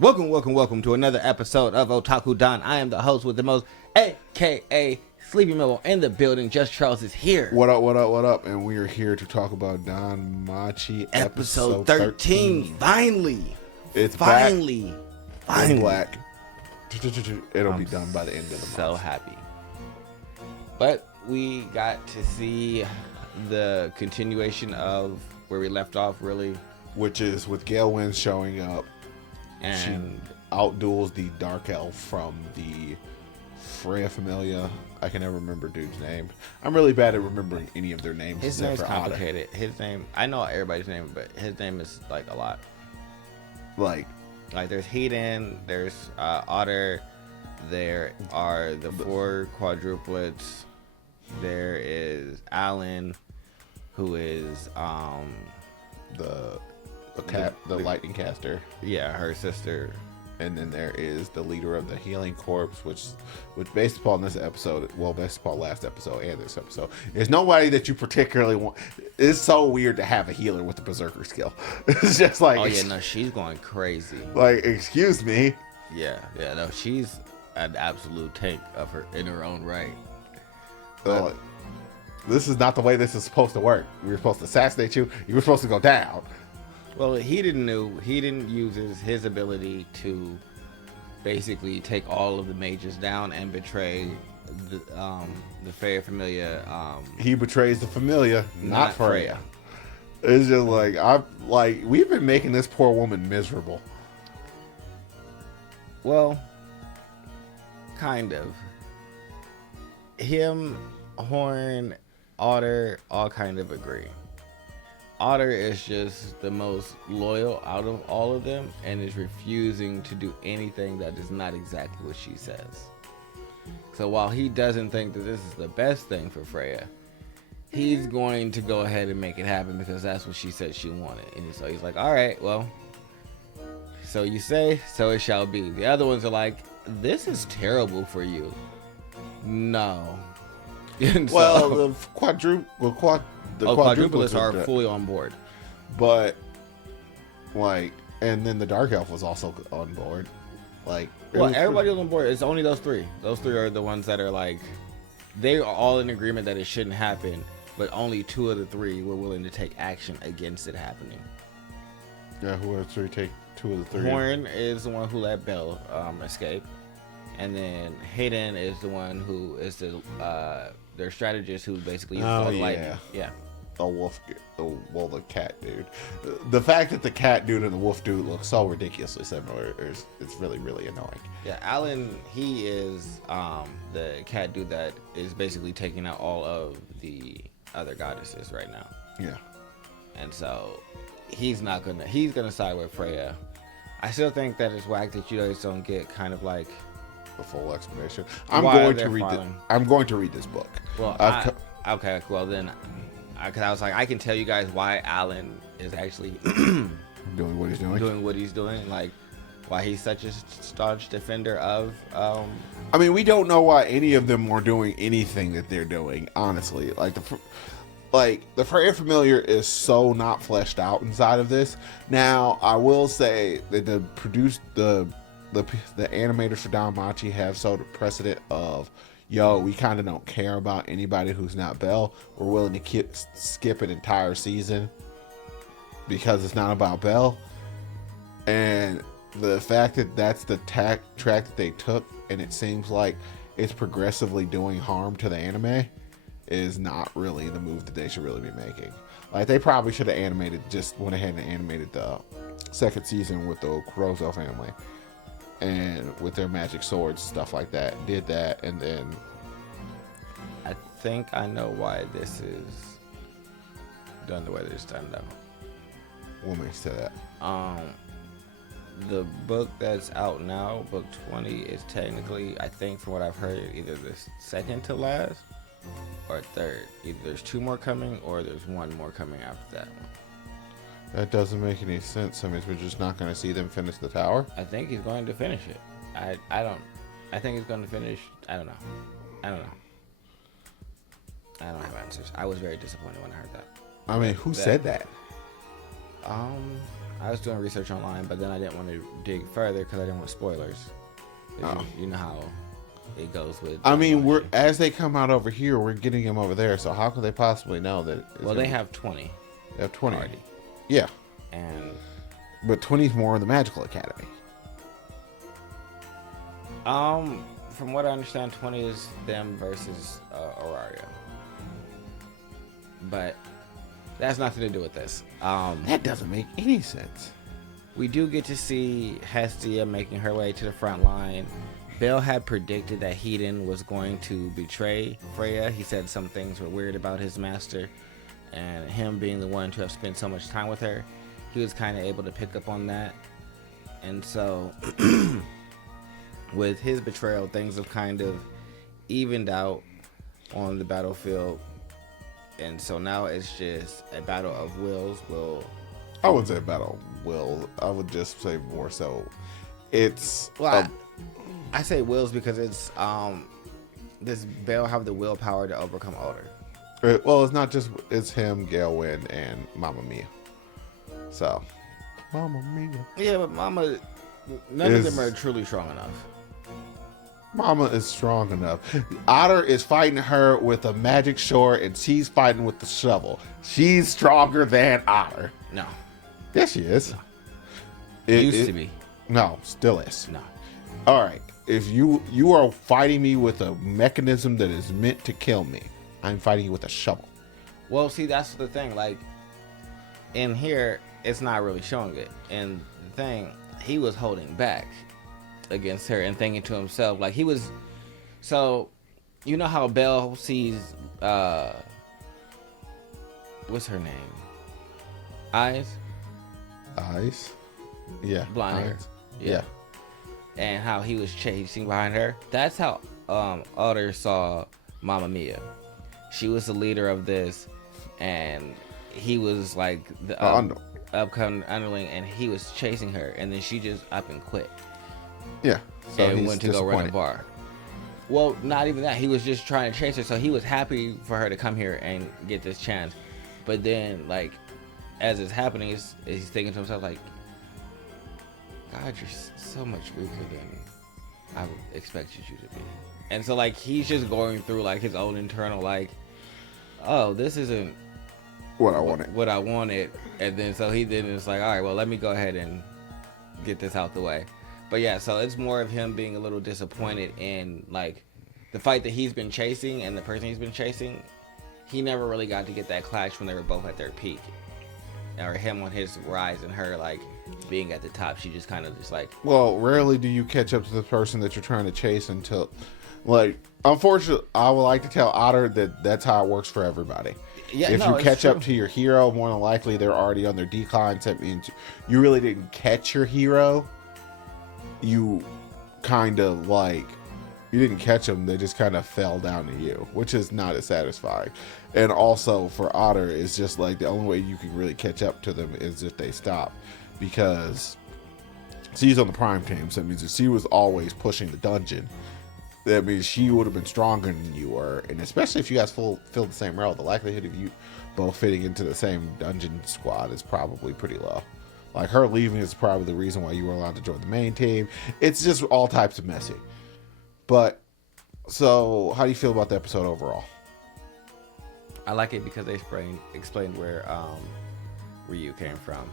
Welcome to another episode of Otaku Don. I am the host with the most, aka Sleepy Mellow in the building. Just Charles is here. What up? And we are here to talk about Don Machi episode 13. Finally. It's finally black. It'll be done by the end of the month. So happy. But we got to see the continuation of where we left off, really. Which is with Gale Wind showing up. And she outduels the Dark Elf from the Freya Familia. I can never remember dude's name. I'm really bad at remembering any of their names. His name's complicated. His name, I know everybody's name, but his name is like a lot. Like there's Hayden, there's Otter, there are the four quadruplets, there is Alan, who is the lightning caster. Yeah, her sister. And then there is the leader of the healing corps, which based upon this episode, based upon last episode and this episode, there's nobody that you particularly want. It's so weird to have a healer with a berserker skill. It's just like, oh yeah, no, she's going crazy. Like, excuse me. Yeah, no, she's an absolute tank in her own right. But, this is not the way this is supposed to work. We were supposed to assassinate you. You were supposed to go down. Well, he didn't use his ability to basically take all of the mages down and betray the Freya Familia. He betrays the Familia, not Freya. It's just like we've been making this poor woman miserable. Well, kind of. Him, Horn, Otter, all kind of agree. Otter is just the most loyal out of all of them and is refusing to do anything that is not exactly what she says. So while he doesn't think that this is the best thing for Freya, he's going to go ahead and make it happen because that's what she said she wanted. And so he's like, all right, well, so you say, so it shall be. The other ones are like, this is terrible for you. No. The quadruplets are fully on board. But, and then the Dark Elf was also on board. Everybody was on board. It's only those three. Those three are the ones that are they are all in agreement that it shouldn't happen, but only two of the three were willing to take action against it happening. Yeah, who else would take two of the three? Horn is the one who let Belle escape. And then Hayden is the one who is their strategist who basically uses lightning. Yeah. The cat dude. The fact that the cat dude and the wolf dude look so ridiculously similar it's really, really annoying. Yeah, Alan, he is the cat dude that is basically taking out all of the other goddesses right now. Yeah. And so he's gonna side with Freya. I still think that it's whack that you guys don't get kind of like a full explanation. I'm going to read this book. Well, okay. Well, then, because I was like, I can tell you guys why Alan is actually doing what he's doing. Like, why he's such a staunch defender of. I mean, we don't know why any of them were doing anything that they're doing. Honestly, the Freya Familiar is so not fleshed out inside of this. Now, I will say that the animators for Don Machi have so the precedent of, we kind of don't care about anybody who's not Belle. We're willing to skip an entire season because it's not about Belle. And the fact that that's the track that they took, and it seems like it's progressively doing harm to the anime, is not really the move that they should really be making. They probably should have went ahead and animated the second season with the Kurozo family. And with their magic swords, stuff like that, did that, and then I think I know why this is done the way it's done, though. What makes that? The book that's out now, book 20, is technically, I think, from what I've heard, either the second to last or third. Either there's two more coming, or there's one more coming after that one. That doesn't make any sense. I mean, we're just not going to see them finish the tower. I think he's going to finish it. I think he's going to finish. I don't know. I don't have answers. I was very disappointed when I heard that. I mean, who said that? I was doing research online, but then I didn't want to dig further because I didn't want spoilers. Oh. You know how it goes with. I mean, as they come out over here, we're getting them over there. So how could they possibly know that? Well, they have 20. They have 20 already. Yeah, and but 20 is more in the Magical Academy. From what I understand, 20 is them versus Aurario. But that has nothing to do with this. That doesn't make any sense. We do get to see Hestia making her way to the front line. Bill had predicted that Hedon was going to betray Freya. He said some things were weird about his master, and him being the one to have spent so much time with her, he was kind of able to pick up on that. And so with his betrayal, things have kind of evened out on the battlefield. And so now it's just a battle of wills. I wouldn't say battle will. I would just say more so. It's I say wills because it's does Bale have the willpower to overcome Alder? Well, it's not just it's him, Gaelwyn, and Mamma Mia. So, Mamma Mia. Yeah, but none of them are truly strong enough. Mama is strong enough. Otter is fighting her with a magic sword, and she's fighting with the shovel. She's stronger than Otter. No. Yes, she is. No. Used to be. No, still is. No. All right. If you are fighting me with a mechanism that is meant to kill me, I'm fighting you with a shovel. Well, see, that's the thing. Like, in here, it's not really showing it. And the thing, he was holding back against her and thinking to himself, like, he was. So, you know how Belle sees, what's her name? Eyes? Yeah. Blonde hair. Yeah. And how he was chasing behind her. That's how Otter saw Mamma Mia. She was the leader of this, and he was like the upcoming underling, and he was chasing her, and then she just up and quit. Yeah. So and went to go run a bar. Well, not even that. He was just trying to chase her, so he was happy for her to come here and get this chance. But then, like, as it's happening, he's thinking to himself, like, God, you're so much weaker than I expected you to be. And so, like, he's just going through, like, his own internal, like, oh, this isn't what I wanted. And then, so he then is like, all right, well, let me go ahead and get this out the way. But yeah, so it's more of him being a little disappointed in, like, the fight that he's been chasing and the person he's been chasing. He never really got to get that clash when they were both at their peak. Or him on his rise and her, like, being at the top. She just kind of just like... Well, rarely do you catch up to the person that you're trying to chase until... Like, unfortunately, I would like to tell Otter that that's how it works for everybody. Yeah, if you catch up to your hero, more than likely they're already on their decline. So that means you really didn't catch your hero. You kind of like... You didn't catch them, they just kind of fell down to you, which is not as satisfying. And also for Otter, it's just like the only way you can really catch up to them is if they stop, because she's on the prime team, so that means if she was always pushing the dungeon, that means she would have been stronger than you were. And especially if you guys fill the same role, the likelihood of you both fitting into the same dungeon squad is probably pretty low. Like, her leaving is probably the reason why you were allowed to join the main team. It's just all types of messy. But, so, how do you feel about the episode overall? I like it because they explained where Ryu came from.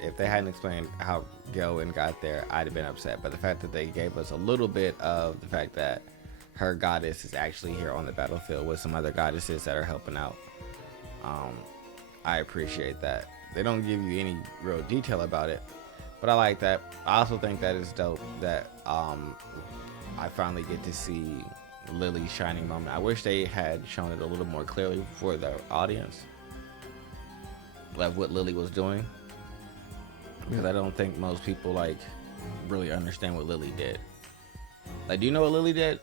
If they hadn't explained how Gaelwyn got there, I'd have been upset. But the fact that they gave us a little bit of the fact that her goddess is actually here on the battlefield with some other goddesses that are helping out, I appreciate that. They don't give you any real detail about it, but I like that. I also think that it's dope that I finally get to see Lily's shining moment. I wish they had shown it a little more clearly for the audience, like what Lily was doing, because I don't think most people like really understand what Lily did. Like, do you know what Lily did?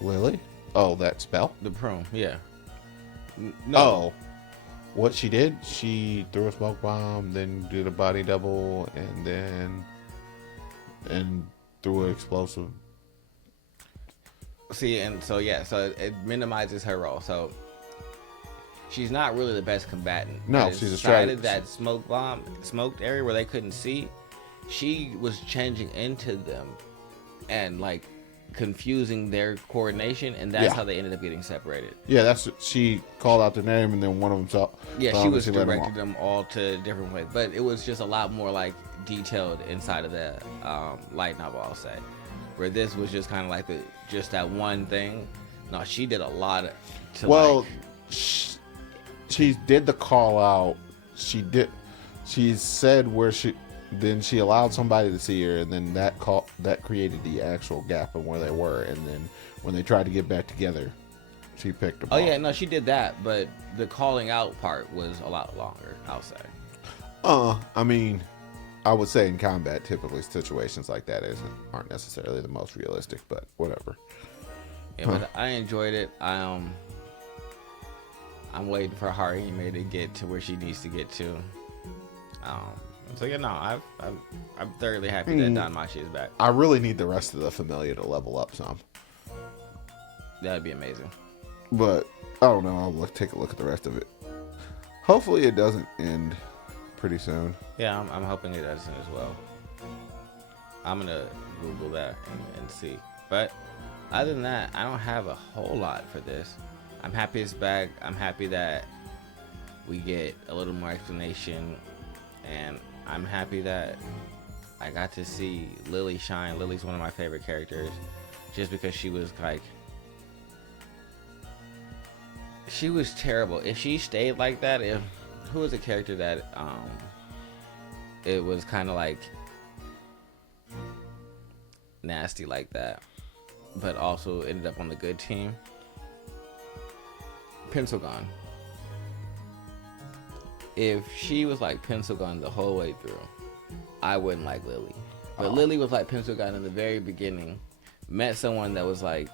Lily? Oh, that spell? The prune, yeah. No. Oh, what she did? She threw a smoke bomb, then did a body double, and threw an explosive. See, and so yeah, so it minimizes her role. So she's not really the best combatant. No, But she's a inside of strategist. that smoked area where they couldn't see, she was changing into them and like confusing their coordination, and that's Yeah. how they ended up getting separated. Yeah, she called out their name, and then one of them saw. Yeah, she was directing them all to different ways, but it was just a lot more like detailed inside of the light novel, I'll say. Where this was just kind of like just that one thing. No, she did a lot to like. She did the call out. She said where she. Then she allowed somebody to see her, and then that created the actual gap in where they were. And then when they tried to get back together, she picked them. Oh yeah, no, she did that, but the calling out part was a lot longer, I'll say. I mean, I would say in combat, typically situations like that aren't necessarily the most realistic, but whatever. Yeah, but I enjoyed it. I'm waiting for Haruhime to get to where she needs to get to. So yeah, no, I'm thoroughly happy that Don Machi is back. I really need the rest of the familia to level up some. That'd be amazing. But I don't know. I'll take a look at the rest of it. Hopefully, it doesn't end pretty soon. Yeah, I'm hoping it doesn't as well. I'm gonna Google that and see. But other than that, I don't have a whole lot for this. I'm happy it's back. I'm happy that we get a little more explanation, and I'm happy that I got to see Lily shine. Lily's one of my favorite characters, just because she was like, she was terrible. If she stayed like that, who was a character that it was kind of like nasty like that, but also ended up on the good team? Pencil Gun. If she was like Pencil Gun the whole way through, I wouldn't like Lily. But Lily was like Pencil Gun in the very beginning. Met someone that was like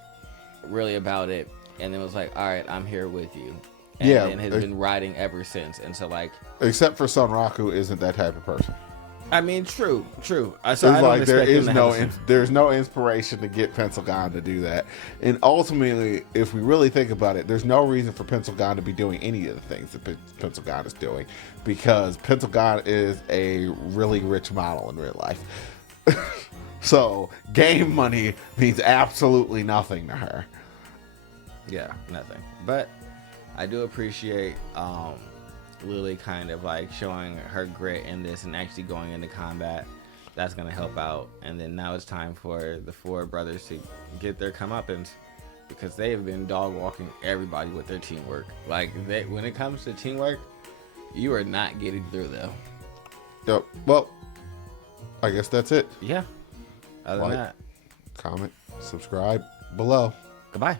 really about it, and then was like, all right, I'm here with you. And then has been riding ever since. And so like, except for Sunraku isn't that type of person. I mean, true. So it's like there's no inspiration to get Pencil Gun to do that. And ultimately, if we really think about it, there's no reason for Pencil Gun to be doing any of the things that Pencil Gun is doing, because Pencil Gun is a really rich model in real life. So game money means absolutely nothing to her. Yeah, nothing. But I do appreciate Lily kind of like showing her grit in this and actually going into combat. That's going to help out. And then now it's time for the four brothers to get their comeuppance, because they have been dog walking everybody with their teamwork. Like, when it comes to teamwork, you are not getting through them. Yep. Well, I guess that's it. Yeah. Other than that, comment, subscribe below. goodbye.